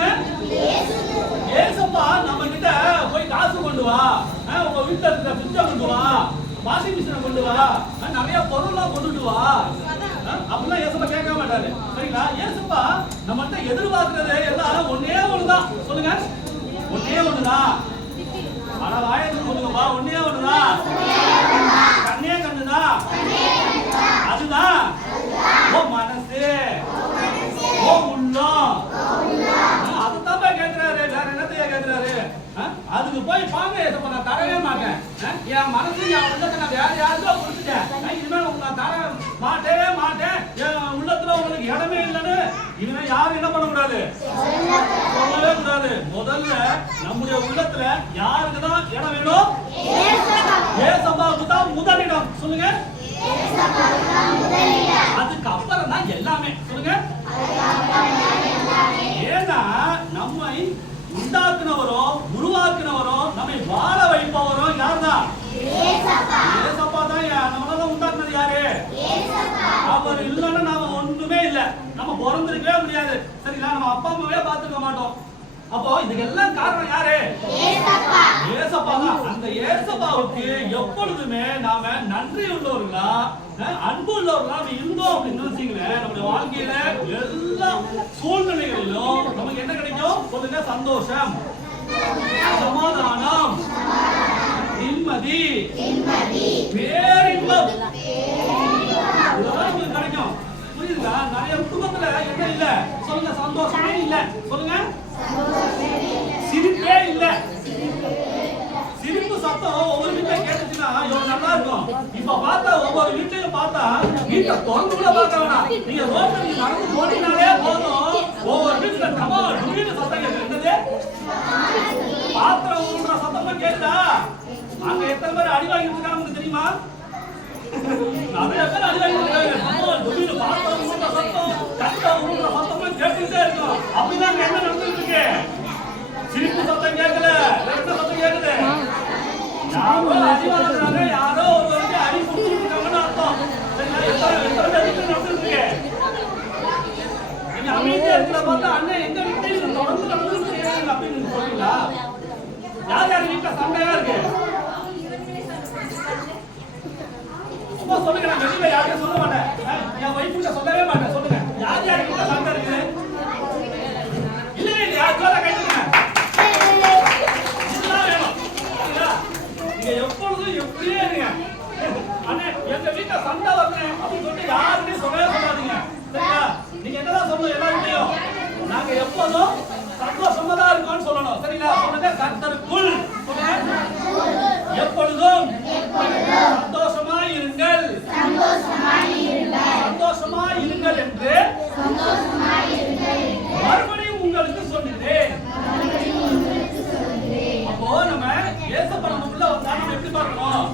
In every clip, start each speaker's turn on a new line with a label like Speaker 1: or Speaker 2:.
Speaker 1: சொல்லுங்க. ஏசப்பா நம்ம கிட்ட போய் காசு கொண்டு வா. ஆ, உங்க வீட்டுல இருக்கிற ஃப்ரிட்ஜை கொண்டு வா. வாஷிங் மிஷினை கொண்டு வா. ஆ, நிறைய பொருள்லாம் கொண்டுட்டு வா. ஆ, அப்படிலாம் ஏசப்பா கேட்க மாட்டாரு. சரிங்களா? ஏசப்பா நம்மகிட்ட எதிர்பார்க்கறது எல்லாம் ஒன்னே ஒண்ணுதான். சொல்லுங்க. ஒன்னே ஒண்ணுதான் ஆனா வாயத்து சொல்லுங்கப்பா ஒன்னே ஒண்ணுதான் கண்ணே கண்ணுதான் அதுதான் ஓ மனசு ஓ உள்ளம் அதுதான் கேட்கிறாரு வேற என்னத்தையா கேட்கிறாரு ஆ? அதுக்கு போய் பாங்க ஏசப்பா நான் தரவே மாட்டேன் ஆ? என் மனசு என் உள்ளத்தை நான் வேற யாருக்கோ கொடுத்துட்டேன். இனிமேல் உங்களுக்கு நான் தர மாட்டேன் என் உள்ளத்துல உங்களுக்கு இடமே இல்லைன்னு இனிமே யாரும் என்ன பண்ணக்கூடாது? சொல்லவே கூடாது முதல்ல நம்முடைய உள்ளத்துல யாருக்கு தான் இடம் வேணும்? ஏசப்பாவுக்கு தான் முதலிடம் சொல்லுங்க. அதுக்கு அப்புறம் தான் எல்லாமே. சொல்லுங்க. ஏன்னா நம்மை உண்டாக்குனவரோ உருவாக்குனவரோ நம்மை வாழ வைப்பவரோ யார்தான் ஏசப்பா தான் யா- நம்மளால உண்டாக்குனது யாரு அவர் இல்லைன்னா நாம ஒண்ணுமே இல்ல நம்ம பிறந்திருக்கவே முடியாது. சரிங்களா நம்ம அப்பா அம்மாவே பார்த்துக்க மாட்டோம். அப்போ இதுக்கெல்லாம் காரணம் யாரு? ஏசப்பா. தான். அந்த ஏசப்பாவுக்கு எப்பொழுதுமே நாம நன்றி உள்ளவர்களா அன்பு உள்ளவர்களா நம்ம இருந்தோம் அப்படின்னு நினைச்சீங்களேன் நம்முடைய வாழ்க்கையில எல்லா சூழ்நிலைகளிலும் நமக்கு என்ன கிடைக்கும்? சொல்லுங்க சந்தோஷம். சமாதானம். நிம்மதி. பேரின்பம். புரியுதுங்களா நிறைய குடும்பத்துல என்ன இல்ல? சொல்லுங்க சந்தோஷமே இல்ல. சொல்லுங்க. சிரிப்பே இல்ல. சிரிப்பு சத்தம் ஒவ்வொரு வீட்டுல கேட்டுச்சுன்னா எவ்வளவு நல்லா இருக்கும். இப்ப பார்த்தா ஒவ்வொரு வீட்லயும் பார்த்தா வீட்டை திறந்து கூட பார்க்க வேணாம். நீங்க ரோட்ல நீங்க நடந்து போனீங்கனாலே போதும். ஒவ்வொரு வீட்டுல டமா டுமின்னு சத்தம் கேட்டு என்னது? பாத்திரம் உருடுற சத்தமா கேக்குதா? அங்க எத்தனை பேர் அடி வாங்கிட்டு இருக்காங்க உங்களுக்கு தெரியுமா? நிறைய பேர் அடி வாங்கிட்டு இருக்காங்க. பாத்திரம் உருடுற சத்தம் கட்டை உருடுற சத்தம்லாம் கேட்டுக்கிட்டே இருக்கும் அப்படிதான் அங்க என்ன நடந்துட்டு இருக்கு சிரிப்பு சத்தம் கேட்கல வேற என்ன சத்தம் கேக்குது யாரோ அடி வாங்குறாங்க யாரோ ஒருவருக்கு அடி கொடுத்துருக்காங்கன்னு அர்த்தம் சரிங்களா? எத்தனை எத்தனை பேர் வீட்டுல நடந்துட்டு இருக்கு நீங்க அமைதியா இருக்கிற பார்த்தா அண்ணன் எங்க வீட்டுல இது தொடர்ந்து நடந்துட்டு இருக்கு அப்படின்னு நீங்க சொல்றீங்களா யார் யார் வீட்டுல சண்டையா இருக்கு. சும்மா சொல்லுங்க நான் வெளியில யாருக்கும் சொல்ல மாட்டேன். என் ஒய்ஃபுட்ட சொல்லவே மாட்டேன். சொல்லுங்க. யார் யாருக்கு சண்டை இருக்கு இல்ல இல்ல யார் சொல்ல கைட்டுங்க இதுதான் வேணும் சரிங்களா? நீங்க எப்பொழுதும் எப்படியே இருங்க அண்ணே எங்க வீட்டுல சண்டை வரணும் அப்படின்னு சொல்லிட்டு யாருமே சொல்லவே சொல்லாதீங்க சரிங்களா நீங்க என்னதான் சொல்லணும் எல்லா வீட்லயும் நாங்க எப்போதும் சந்தோஷமா தான் இருக்கோம்னு சொல்லணும் சரிங்களா சொல்லுங்க கர்த்தருக்குள் சொல்லுங்க எப்பொழுதும் சந்தோஷமா இருங்கள் சந்தோஷமா இருங்கள் என்று மறுபடியும் உங்களுக்கு சொல்லுகிறேன் அப்போ நம்ம ஏசப்பா நமக்குள்ள வந்தா நம்ம எப்படி பார்க்கணும்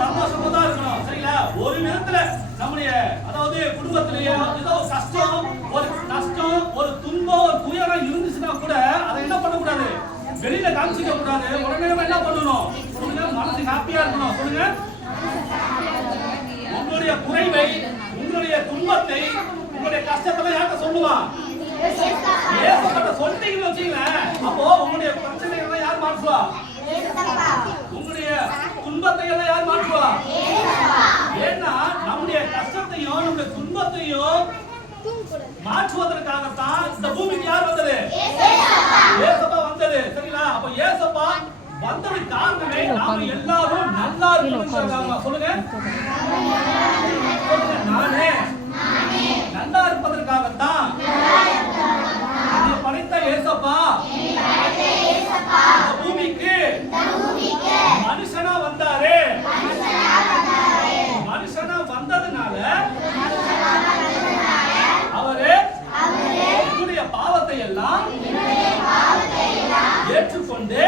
Speaker 1: சந்தோஷமா தான் இருக்கணும் சரிங்களா ஒரு விதத்துல நம்முடைய அதாவது குடும்பத்திலேயே ஏதோ கஷ்டம் ஒரு கஷ்டம் ஒரு துன்பம் ஒரு துயரம் இருந்துச்சுன்னா கூட அதை என்ன பண்ணக்கூடாது? வெளியில காமிச்சிக்க கூடாது உடனே நம்ம என்ன பண்ணணும்? சொல்லுங்க மனசு ஹாப்பியா இருக்கணும். சொல்லுங்க. உங்களுடைய குறைவை உங்களுடைய துன்பத்தை உங்களுடைய கஷ்டத்தை யார்கிட்ட சொல்லுவான் ஏசப்பட்ட சொல்லிட்டீங்கன்னு வச்சுங்களேன் அப்போ உங்களுடைய பிரச்சனைகளை யார் மாற்றுவா? உங்களுடைய துன்பத்தை எல்லாம் யார் மாற்றுவா? எல்லாரும் நல்லா இருக்கணும் சொல்லுங்க. நானே. நல்லா இருப்பதற்காகத்தான் என்னை படைத்த ஏசப்பா. பூமிக்கு மனுஷனா வந்தாரு. மனுஷனா வந்ததுனால அவரு என்னுடைய பாவத்தை எல்லாம் ஏற்றுக்கொண்டு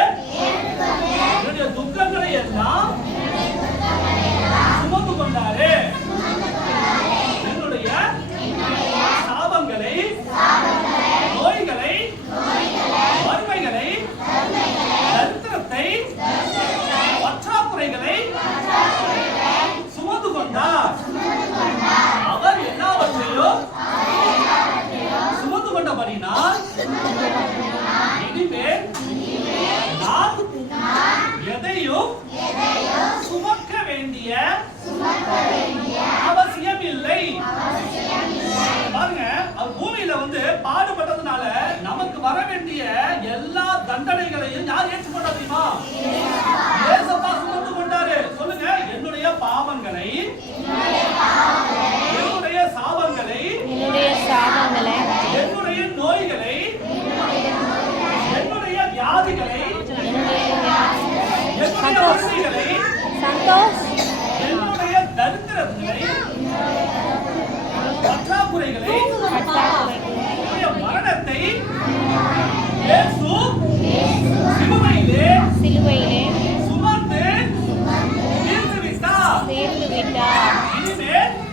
Speaker 1: என்னுடைய துக்கங்களை எல்லாம் சுமந்து கொண்டாரே. வேண்டிய அவசியம் இல்லை பாருங்க பூமியில வந்து பாடுபட்டதுனால நமக்கு வர வேண்டிய எல்லா தண்டனைகளையும் யார் ஏற்றுக்கொண்டா தெரியுமா?
Speaker 2: சேர்ந்து
Speaker 1: விட்டார்.